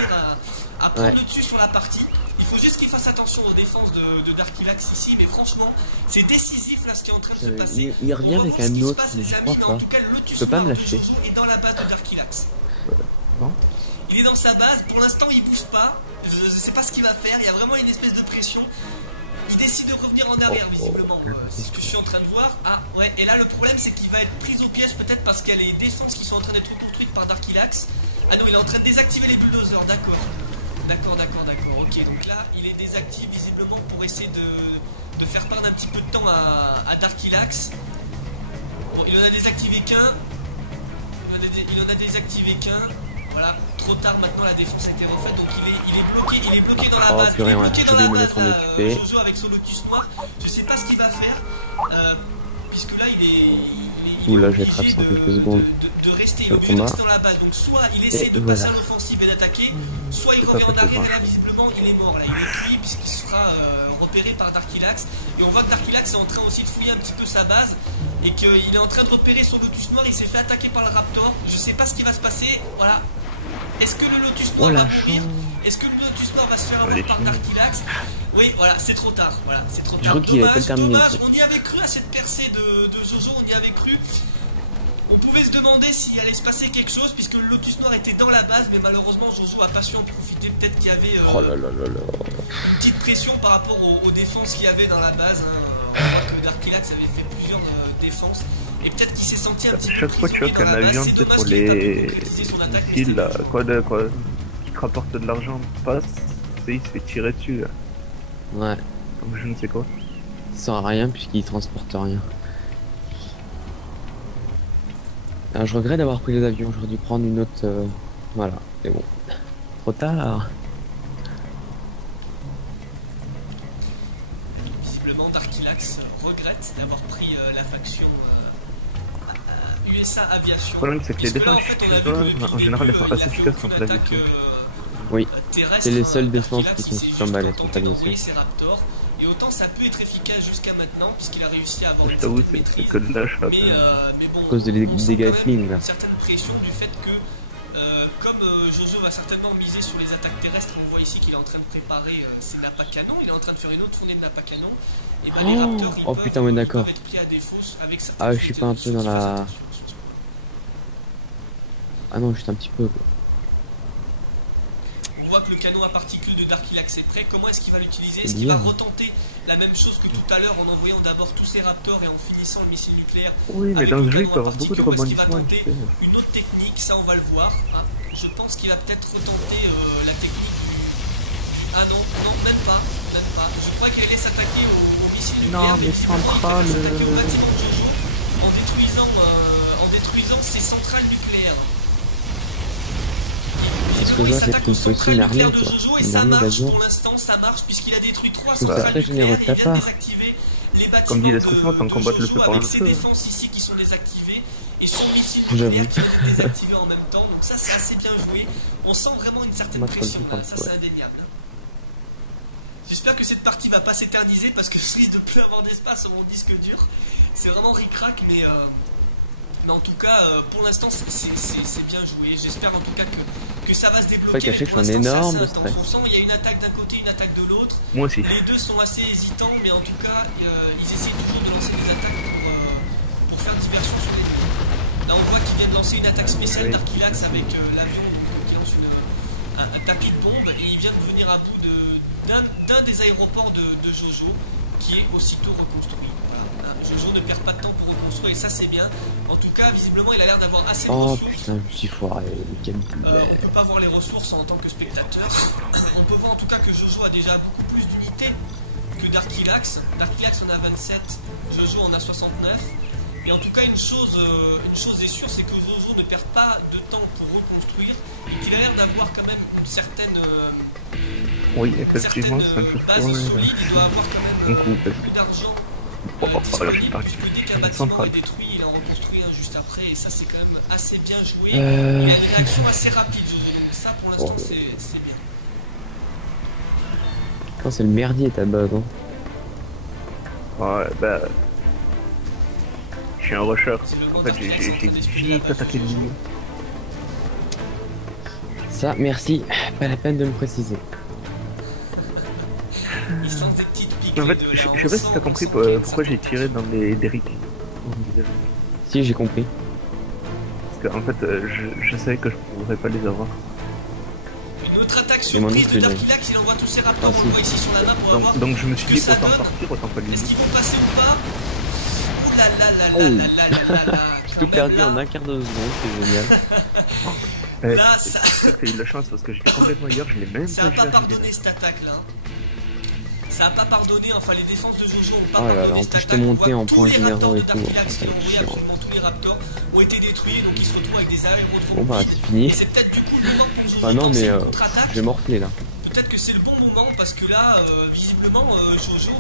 à prendre le dessus sur la partie. Il faut juste qu'il fasse attention aux défenses de Darkilax ici, mais franchement, c'est décisif là ce qui est en train de se passer. Il revient avec un autre, mais je crois pas. Je peux pas me lâcher. Il est dans la base de Darkilax. Non. Il est dans sa base, pour l'instant il bouge pas. Je sais pas ce qu'il va faire, il y a vraiment une espèce de pression. Il décide de revenir en arrière, visiblement. C'est ce que je suis en train de voir. Ah, ouais, et là le problème c'est qu'il va être pris au piège, peut-être parce qu'il y a les défenses qui sont en train d'être construites par Darkilax. Ah non, il est en train de désactiver les bulldozers, d'accord. D'accord. Ok, donc là il est désactivé visiblement pour essayer de faire perdre un petit peu de temps à Darkilax. Bon, désactivé qu'un. Il en a désactivé qu'un. Voilà, trop tard maintenant, la défense a été refaite, donc il est bloqué dans la base. Purée, il est ouais, bloqué je dans vais la me base, mettre en occupé. Jojo avec son Lotus noir. Je sais pas ce qu'il va faire, puisque là Ouh là, je vais être absent quelques secondes. de rester sur le combat. dans la base. Donc soit il essaie de passer à l'offensive et d'attaquer, soit il revient en arrière et là visiblement il est mort. Là il est cuit puisqu'il sera repéré par Darkilax. Et on voit que Darkilax est en train aussi de fouiller un petit peu sa base et qu'il est en train de repérer son Lotus noir. Il s'est fait attaquer par le Raptor. Je sais pas ce qui va se passer. Voilà. Est-ce que le Lotus noir va mourir? Est-ce que le Lotus noir va se faire avoir par Darkilax? Oui, voilà, c'est trop tard. Voilà, c'est trop tard. Je crois qu'il est pas terminé. Dommage, on y avait cru à cette percée de Jojo, on y avait cru. On pouvait se demander s'il allait se passer quelque chose puisque le Lotus noir était dans la base, mais malheureusement Jojo a pas su en profiter. Peut-être qu'il y avait une petite pression par rapport aux défenses qu'il y avait dans la base. On voit que Darkilax avait fait plusieurs défenses et peut-être qu'il s'est senti un petit peu. Chaque fois tu vois qu'un avion pour les missiles là, quoi qui te rapporte de l'argent passe, il se fait tirer dessus. Là. Ouais. Donc je ne sais quoi. Ça sert à rien puisqu'il transporte rien. Alors, je regrette d'avoir pris les avions, j'aurais dû prendre une autre... Voilà, c'est bon. Trop tard. Visiblement Darkilax regrette d'avoir pris la faction USA Aviation. Le problème c'est que les défenses en général elles sont assez efficaces contre l'aviation. Oui, c'est les seules défenses qui sont super balèzes contre l'aviation. Et autant ça peut être efficace jusqu'à maintenant puisqu'il a réussi à avoir je t'avoue c'est que de lâche là. À cause des dégâts Gatling là. Une certaine pression du fait que comme Jojo va certainement miser sur les attaques terrestres, on voit ici qu'il est en train de préparer ses nappes à canon, il est en train de faire une autre fournée de nappes à canon. Et ben les Raptors oh putain, ouais d'accord. Ah je suis pas un peu dans la... Ah non, juste un petit peu quoi. On voit que le canon à particules de Darkilax est prêt. Comment est-ce qu'il va l'utiliser? Est-ce qu'il va retenter la même chose que tout à l'heure en envoyant d'abord tous ses Raptors et en finissant le missile nucléaire? Oui, mais dans le jeu il peut y avoir beaucoup de rebondissements. Une autre technique, ça on va le voir. Hein. Je pense qu'il va peut-être retenter la technique. Ah non, non, même pas. Je crois qu'il allait s'attaquer au missile nucléaire. Non, mais central. Au bâtiment de Jojo en détruisant ses centrales nucléaires. Est-ce que là c'est une possible une armée quoi? Une armée d'avions. Pour l'instant ça marche puisqu'il a détruit 3 c'est très généreux de ta part. Comme dit l'escoutement, t'en combattes le feu par le feu. Défenses ici qui sont désactivées et son missile nucléaire qui est désactivé en même temps. Donc ça c'est assez bien joué. On sent vraiment une certaine pression. Ça c'est indéniable. J'espère que cette partie va pas s'éterniser parce que je risque de plus avoir d'espace sur mon disque dur. C'est vraiment ric-rac mais en tout cas pour l'instant c'est bien joué. J'espère en tout cas que ça va se débloquer. Caché que je suis un énorme stress. Il y a une attaque d'un côté, une attaque de l'autre. Moi aussi. Les deux sont assez hésitants, mais en tout cas, ils essaient toujours de lancer des attaques pour faire diversion sur l'ennemi. Là, on voit qu'il vient de lancer une attaque spéciale Darkilax avec l'avion qui lance un tapis de bombe et il vient de venir à bout d'un des aéroports de Jojo qui est aussitôt reconstruit. Voilà. Jojo ne perd pas de temps pour reconstruire et ça c'est bien. En tout cas, visiblement, il a l'air d'avoir assez de ressources. Oh putain, je me suis foiré. On peut pas voir les ressources en tant que spectateur. On peut voir en tout cas que Jojo a déjà beaucoup plus d'unités que Darkilax. Darkilax en a 27, Jojo en a 69. Mais en tout cas, une chose est sûre, c'est que Jojo ne perd pas de temps pour reconstruire et qu'il a l'air d'avoir quand même une certaine. Oui, effectivement, c'est un peu base solide. Il doit avoir quand même beaucoup d'argent. Dès qu'un bâtiment est détruit, il en reconstruit un juste après, et ça c'est quand même assez bien joué. Il a une réaction assez rapide, donc ça pour l'instant c'est bien. Quand c'est le merdier ta base, hein. Ouais, bah. Je suis un rusher. En fait, j'ai vite attaqué le milieu. Ça, merci. Pas la peine de me préciser. Il se lance des petites piques. En fait, je sais pas si t'as compris pourquoi j'ai tiré dans les Derrick. Si, j'ai compris. Parce que en fait, je savais que je pourrais pas les avoir. Une autre attaque surprise de Darkilax, il envoie tous ses Raptors, on le voit ici sur la map pour avoir. Donc je me suis dit autant partir, autant pas les. Est-ce qu'ils vont passer ou pas? Oh là là là là là là là. J'ai tout perdu en un quart de seconde, c'est génial. Là, ça. C'est que t'as eu de la chance parce que j'étais complètement ailleurs, je l'ai même ça pas a pas pardonné cette attaque là. Ça a pas pardonné, enfin les défenses de Jojo ont pas Oh là pardonné là, en cette plus attaque. t'es monté On voit en tous points les généraux raptors et de tout. Darkilax Ça qui va ont être envoyé chiant. absolument tous les raptors ont été détruits, donc ils se retrouvent avec des aérodromes Bon bah vides. c'est fini. Et c'est peut-être du coup le moment pour Jojo Enfin non de mais lancer une contre-attaque. je vais morfler là. Peut-être que c'est le bon moment parce que là, visiblement, Jojo,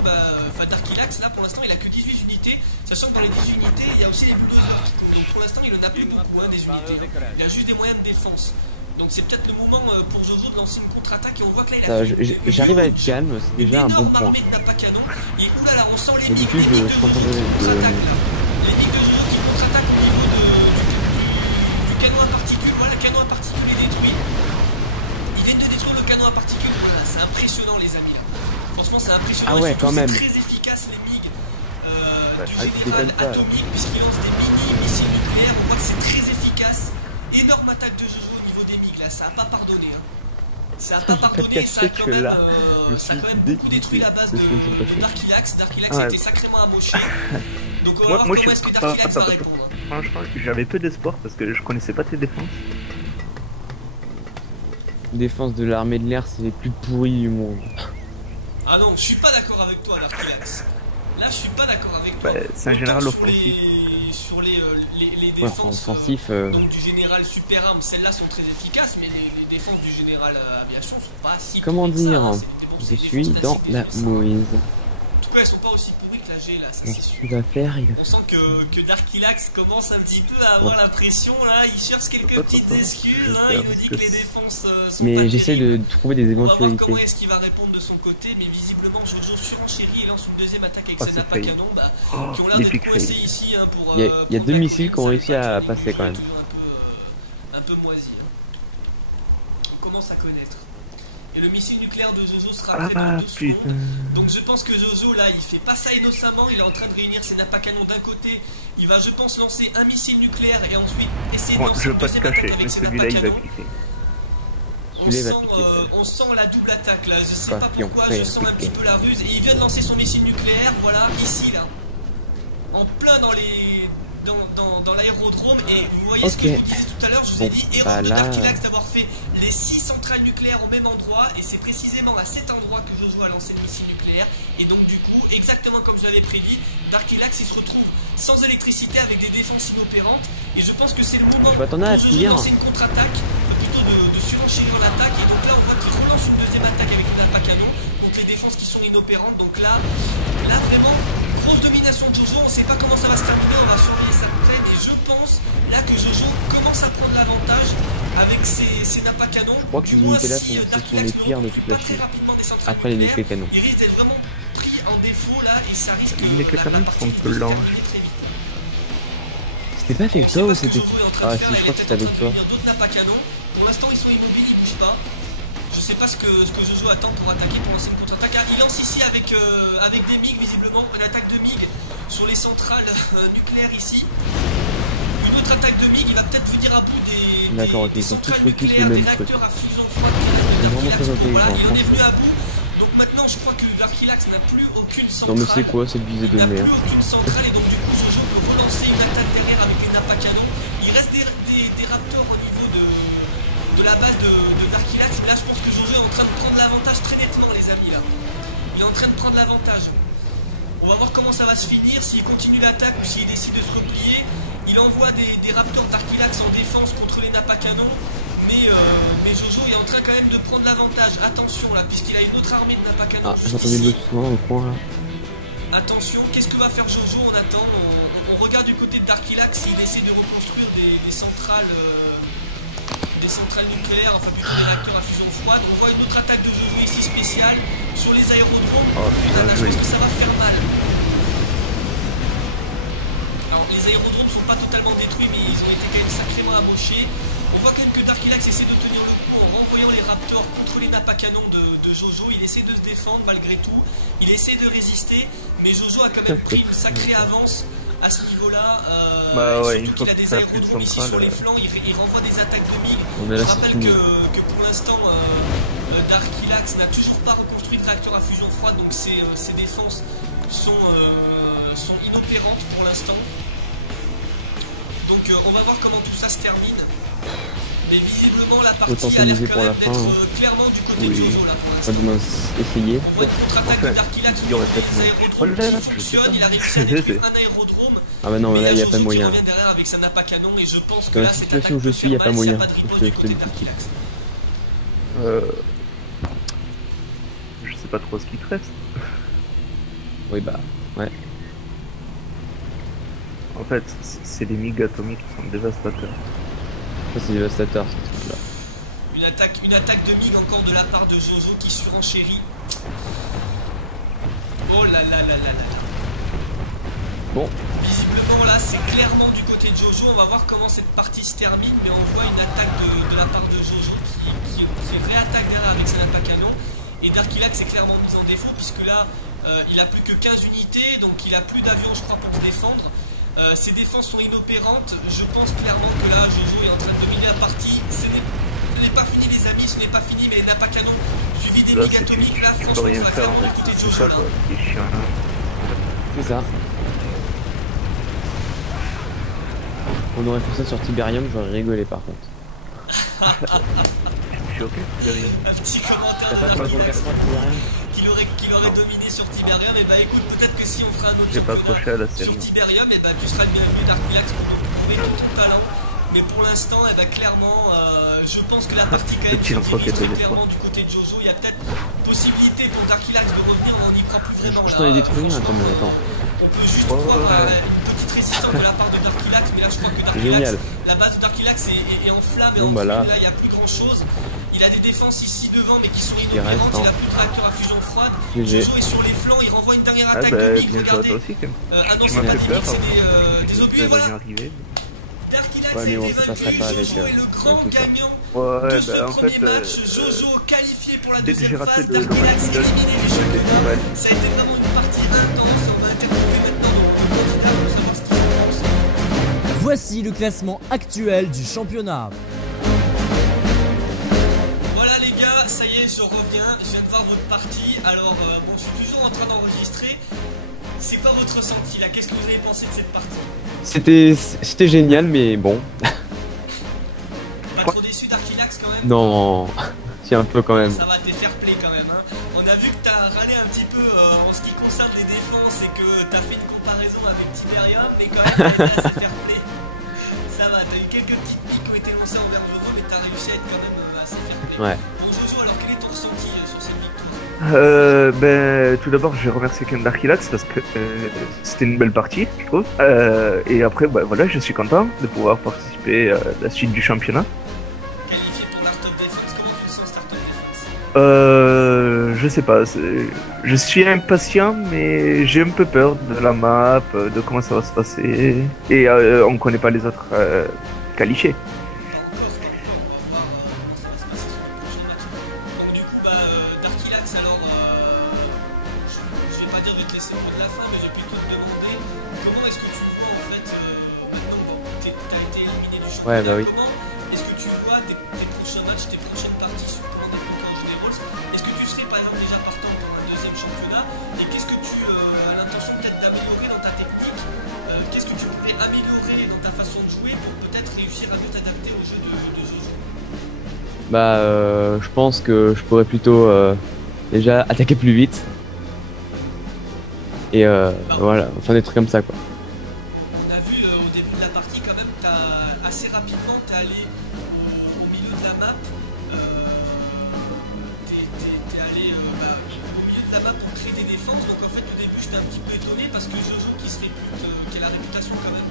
Darkilax, là pour l'instant il a que 18 unités, sachant que dans les 18 unités il y a aussi les bulldozers. Donc pour l'instant il en a plus beaucoup des unités. Il a juste des moyens de défense. Donc c'est peut-être le moment pour Jojo de lancer une contre-attaque et on voit que là il a J'arrive à être calme, c'est déjà un bon point. Et oulala, on sent les D'habitude je suis en train de... les nids de Jojo qui contre-attaque au niveau du canon à particules. Voilà, le canon à particules est détruit. Ils viennent de détruire le canon à particules. Voilà, c'est impressionnant les amis là. Franchement c'est impressionnant. Ah ouais, surtout, quand même. c'est très efficace les MiG du tu général déconnes pas. atomique puisqu'il lance des mini-missiles nucléaires. On voit que c'est très efficace. Énorme attaque de Jojo au niveau des MiG là, ça a pas pardonné. Hein. Ça a pas pardonné, ça a quand même, ça a quand même beaucoup détruit la base de Darkilax. Darkilax a été sacrément amoché. Donc on va voir comment est-ce que Darkilax va répondre. Franchement, j'avais peu d'espoir parce que je connaissais pas tes défenses. Défense de l'armée de l'air, c'est les plus pourris du monde. Ah non, je suis pas d'accord avec toi, Darkilax. Là, je suis pas d'accord avec toi. Bah, c'est un général offensif. Sur les Ouais, défenses offensif. donc, du général super arme, celles-là sont très efficaces, mais les défenses du général aviation sont pas si Comment pourries que dire ça, hein. Je C'est suis des dans classiques, la des défenses. mouise. En tout cas, elles sont pas aussi pourries que la G là, ça Alors, c'est ce sûr. qu'il va faire, il va On sent que Darkilax commence un petit peu à avoir la pression là, il cherche quelques petites excuses, hein. Il nous dit que les défenses sont pas Mais j'essaie terribles. de trouver des On va voir éventualités. comment est-ce qu'il va répondre de son côté, mais visiblement Jojo surenchérit et lance une deuxième attaque avec Oh, ses c'est nappes à failli. canon qui ont l'air l'épique d'être coincés fail. ici hein, pour. Il y a pour deux la missiles qui ont collecte, réussi à passer quand même. Un peu moisi. On commence à connaître. Et le missile nucléaire de Jojo sera prêt dans 2 secondes. Putain. Donc je pense que Jojo là il fait pas ça innocemment, il est en train de réunir ses nappes à canon d'un côté, il va je pense lancer un missile nucléaire et ensuite essayer de Bon, lancer je une veux pas te deuxième cacher, attaque mais avec ses nappes celui-là à il va canon. cliquer. Celui-là va piquer. On sent la double attaque là, je sais Pas pas pion, pourquoi, prêt je à sens un piquer. petit peu la ruse et il vient de lancer son missile nucléaire, voilà, ici là. En plein dans les. Dans l'aérodrome et vous voyez ce que je vous disais tout à l'heure, je vous ai Bon, dit erreur bah de là, Darkilax d'avoir fait les 6 centrales nucléaires au même endroit et c'est précisément à cet endroit que Jojo a lancé le missile nucléaire et donc du coup, exactement comme je l'avais prédit, Darkilax il se retrouve sans électricité avec des défenses inopérantes et je pense que c'est le moment Bah, t'en as à pour Jojo de finir. lancer une contre-attaque, plutôt de surenchérir l'attaque et donc là on voit qu'il relance une deuxième attaque avec une nappe à canon contre les défenses qui sont inopérantes donc là vraiment grosse domination de Jojo, on sait pas comment ça va se terminer, on va surveiller ça de près et je pense là que Jojo commence à prendre l'avantage avec ses nappes à canon. Je crois que ces unités-là sont les pires de toute la série. Après les nucléaires canons. Il risque d'être vraiment pris en défaut là et ça risque Les nucléaires canons sont un peu lents. C'était pas avec toi ou c'était... Ah si, je crois que c'était avec toi. D'autres nappes à canon. Pour l'instant ils sont immobiles, ils bougent pas. Je sais pas ce que Jojo attend pour attaquer, pour lancer une contre-attaque. Ah, il lance ici avec des MiG visiblement, une attaque de MiG sur les centrales nucléaires ici. Une autre attaque de MiG, il va peut-être venir à bout des. D'accord, ok, ils sont tous focus le même truc. C'est vraiment très intelligent, voilà, il en est venu franchement. à bout. Donc maintenant je crois que Darkilax n'a plus aucune centrale. Non mais c'est quoi cette visée de Il n'a merde? plus aucune centrale et donc du coup Jojo peut relancer une attaque derrière avec une nappe à canon. Il reste des raptors au niveau de la base de Darkilax, mais là je pense que Jojo est en train de prendre l'avantage très nettement les amis là. Il est en train de prendre l'avantage. On va voir comment ça va se finir, s'il continue l'attaque ou s'il décide de se replier. Il envoie des raptors Darkilax en défense contre les nappes à canon. Mais Jojo est en train quand même de prendre l'avantage. Attention là, puisqu'il a une autre armée de nappes à canon. Ah, j'entendais le souvent au coin là. Attention, qu'est-ce que va faire Jojo? On attend, on regarde du côté de Darkilax, il essaie de reconstruire des centrales nucléaires, enfin plutôt des réacteurs à fusion froide. On voit une autre attaque de Jojo ici spéciale sur les aérodromes. Oh, Là, je joli. pense que ça va faire mal. Alors les aérodromes sont pas totalement détruits, mais ils ont été quand même sacrément amochés. On voit quand même que Darkilax essaie de tenir le coup en renvoyant les raptors contre les nappes à canon de Jojo. Il essaie de se défendre malgré tout. Il essaie de résister, mais Jojo a quand même pris une sacrée avance à ce niveau-là. Bah ouais, surtout une fois qu'il a que des t'as plus de aérodromes ici centrale, sur les flancs, il renvoie des attaques de MiG. On est Je là, c'est rappelle fini. que pour l'instant, Darkilax n'a toujours pas reconstruit de réacteur à fusion froide, donc ses défenses sont inopérantes pour l'instant. Donc on va voir comment tout ça se termine. Mais visiblement la partie Autant a l'air s'amuser quand pour la même fin, d'être hein. clairement du côté Oui. de Jojo là pour Enfin, l'instant. du moins, essayer. On voit une contre-attaque Enfin, de Darkilax il y aurait au peut-être niveau des moyen. aérodromes Oh là là, qui je sais fonctionne, pas. il a réussi à détruire un aérodrome. Ah bah non, Mais là, il n'y a Jojo pas de qui moyen. revient derrière avec sa nappe à canon et je pense que Dans la là cette situation attaque où je peut suis, il n'y a faire pas mal s'il y moyen. a pas de riposte Je du te côté le dis tout de suite. d'Darkilax. Je sais pas trop ce qu'il te reste. Oui, bah, ouais. En fait, c'est des MiG atomiques qui sont dévastateurs. Ça, c'est dévastateur, ce truc-là. Une attaque de MiG encore de la part de Jojo qui surenchérit. Oh là là là là là. Bon, Visiblement là c'est clairement du côté de Jojo. On va voir comment cette partie se termine. Mais on voit une attaque de la part de Jojo qui réattaque derrière avec sa nappe à canon. Et Darkilax est clairement mis en défaut puisque là il a plus que 15 unités. Donc il a plus d'avions je crois pour se défendre. Ses défenses sont inopérantes. Je pense clairement que là Jojo est en train de dominer la partie. Ce n'est pas fini les amis, ce n'est pas fini. Mais les nappes à canon suivi des Là, MiG atomiques là tu peux franchement rien ça va faire en clairement fait. du côté de C'est Jojo ça là. quoi, qui est chiant là. c'est ça. On aurait fait ça sur Tiberium, j'aurais rigolé par contre. Je suis ok, derrière. Un petit commentaire T'as de pas de Darkilax Tiberium qu'il aurait dominé sur Tiberium. Et bah écoute, peut-être que si on fera un autre J'ai pas accroché à la sur série. Tiberium, et bah tu seras le bienvenu Darkilax pour nous prouver tout ton talent. Mais pour l'instant, et bah clairement, je pense que la partie quand même Petit se lance-roquette divise de clairement du côté de Jojo. Il y a peut-être possibilité pour Darkilax de revenir, on n'y croit plus vraiment Je là. t'en ai détruit un quand même, attends. On peut juste Oh, croire à ouais. une petite résistance de la part de Darkilax, mais là je crois que Darkilax, Génial. la base de Darkilax est en flamme et Bon, en bah feu, là. et là il n'y a plus grand chose. Il a des défenses ici devant mais qui sont reste, inopérantes, il hein. a plus de réacteurs à fusion froide. GG. Jojo est sur les flancs, il renvoie une dernière Ah attaque bah de MiG, bien joué à regardez. toi aussi quand même. Ah non, Tu c'est m'as pas fait des peur. MiG, c'est des Je obus, devais voilà. y arriver. Darkilax Ouais, mais a bon, été ça passerait vaincu, pas avec, Jojo est le grand avec tout ça. gagnant Ouais, de ce bah en premier fait, match. Jojo qualifié pour la dès que j'ai deuxième raté phase, le Darkilax match, éliminé du c'était championnat. normal. Ça a été vraiment une partie intense. On va interviewer maintenant nos candidats pour savoir ce qu'ils en pensent. Voici le classement actuel du championnat. Voilà les gars, ça y est, je reviens. Je viens de voir votre partie. Alors, bon, je suis toujours en train d'enregistrer. C'est quoi votre ressenti là? Qu'est-ce que vous avez pensé de cette partie? C'était génial, mais bon. Pas trop déçu Darkilax quand même? Non, si un peu quand même. Ça va, t'es fair play quand même. Hein. On a vu que t'as râlé un petit peu en ce qui concerne les défenses et que t'as fait une comparaison avec Tiberium, mais quand même t'as été assez fair play. Ça va, t'as eu quelques petites piques qui ont été lancées envers Jojo, mais t'as réussi à être quand même assez fair play. Ouais. Bon Jojo, alors quel est ton ressenti sur cette victoire? Ben, tout d'abord, je remercie quand même Darkilax parce que c'était une belle partie, je trouve. Et après, bah, voilà, je suis content de pouvoir participer à la suite du championnat. Qualifié pour l'Art of Defense, comment tu le sens cet Art of Defense? Je sais pas, je suis impatient, mais j'ai un peu peur de la map, de comment ça va se passer. Et on connaît pas les autres qualifiés. Donc du coup Darkilax alors je vais pas dire de te laisser le mot de la fin mais je vais plutôt te demander comment est-ce que tu vois en fait maintenant bon, t'as été éliminé du championnat, Ouais, bah oui. comment est-ce que tu vois tes prochains matchs, tes prochaines parties sur Command & Conquer Generals? Est-ce que tu serais par exemple déjà partant pour un deuxième championnat et qu'est-ce que tu as l'intention peut-être d'améliorer dans ta technique? Qu'est-ce que tu pourrais améliorer dans ta façon de jouer pour peut-être réussir à mieux t'adapter au jeu de Jojo? Bah, je pense que je pourrais plutôt déjà attaquer plus vite. Et voilà, enfin des trucs comme ça quoi. On a vu au début de la partie quand même, assez rapidement t'es allé au milieu de la map. T'es allé au milieu de la map pour créer des défenses. Donc en fait au début j'étais un petit peu étonné parce que Jojo qui a la réputation quand même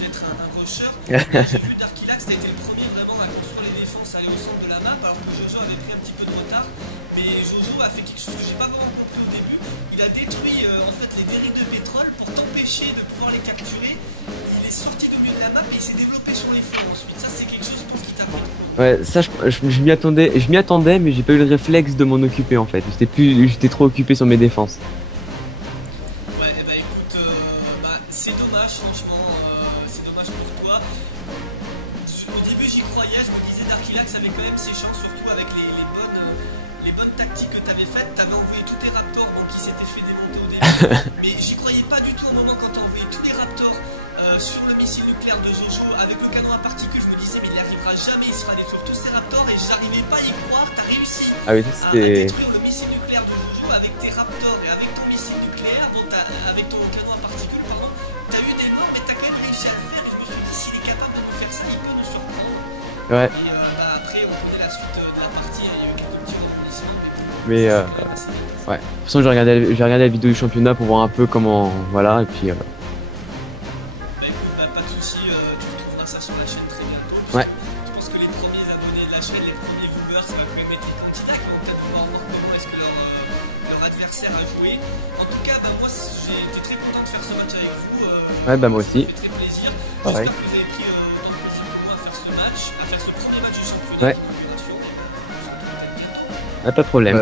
d'être un rusher. J'ai vu Darkilax, t'as été le premier vraiment à construire les défenses, à aller au centre de la map alors que Jojo avait pris un petit peu de retard. Mais Jojo a fait quelque chose que j'ai pas vraiment compris au début. Il a détruit en fait les dérives de pétrole pour t'empêcher de pouvoir les capturer. Il est sorti du milieu de la map et il s'est développé sur les flancs ensuite. Ça c'est quelque chose pour qui t'a pris. Ouais, ça je m'y attendais, mais j'ai pas eu le réflexe de m'en occuper en fait. J'étais trop occupé sur mes défenses. Ouais, et bah écoute, c'est dommage franchement, c'est dommage pour toi. Au début j'y croyais, je me disais Darkilax avait quand même ses chances, surtout avec les bonnes tactiques que t'avais faites. T'avais envoyé tous tes raptors, bon qui s'étaient fait démonter au début, mais j'y croyais pas du tout au moment quand t'as envoyé tous les raptors sur le missile nucléaire de Jojo avec le canon à particules. Je me disais, mais il n'y arrivera jamais, il sera détruire tous ces raptors et j'arrivais pas à y croire. T'as réussi Ah oui, ça à c'était. détruire le missile nucléaire de Jojo avec tes raptors et avec ton missile nucléaire, bon, avec ton canon à particules, pardon. T'as eu des morts, mais t'as quand même réussi à le faire. Et je me suis dit, s'il est capable de nous faire ça, il peut nous surprendre. Ouais, Et après, on connaît la suite de la partie. Il y a eu quelques petits rebondissements, mais c'est quand même assez bien. ouais. De toute façon, j'ai regardé la vidéo du championnat pour voir un peu comment. Voilà, et puis. Bah écoute, bah, pas de soucis, tu retrouveras ça sur la chaîne très bientôt. Ouais. Je pense que les premiers abonnés de la chaîne, les premiers viewers, ça va plus mettre des candidats qui vont peut-être pouvoir voir comment est-ce que leur adversaire a joué. En tout cas, bah, moi j'ai été très content de faire ce match avec vous. Ouais, bah moi aussi. Ça fait très plaisir. Pareil. J'espère que vous avez pris autant de plaisir que moi à faire ce match, à faire ce premier match du championnat. Ouais. Qui durera sur des- on se retrouve peut-être bientôt. Ah, pas de problème.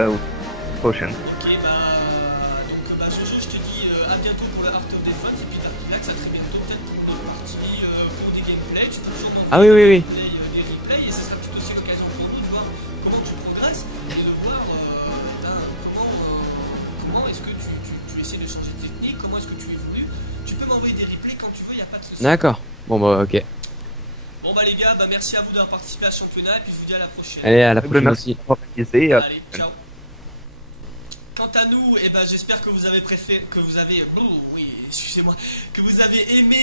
Prochaine. Ok, donc Jojo, je te dis à bientôt pour le Art of Defense et puis Darkilax à très bientôt peut-être pour une autre partie pour des gameplays. Tu peux toujours m'envoyer Ah oui, oui, oui. des replays et ce sera peut-être aussi l'occasion pour nous de voir comment tu progresses et de voir comment est-ce que tu essaies de changer de technique, comment est-ce que tu évolues. Tu peux m'envoyer des replays quand tu veux, il n'y a pas de souci. D'accord. Bon, bah, ok. Bon bah les gars, merci à vous d'avoir participé à ce championnat et puis je vous dis à la prochaine. Allez, à la prochaine Merci aussi. d'avoir organisé. Allez, ciao. Quant à nous, j'espère que vous avez préféré, que vous avez, excusez-moi, que vous avez aimé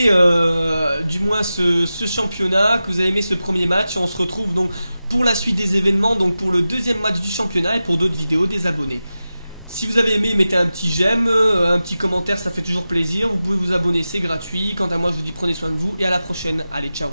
du moins ce championnat, que vous avez aimé ce premier match. On se retrouve donc pour la suite des événements, donc pour le deuxième match du championnat et pour d'autres vidéos des abonnés. Si vous avez aimé, mettez un petit j'aime, un petit commentaire, ça fait toujours plaisir. Vous pouvez vous abonner, c'est gratuit. Quant à moi, je vous dis prenez soin de vous et à la prochaine. Allez, ciao.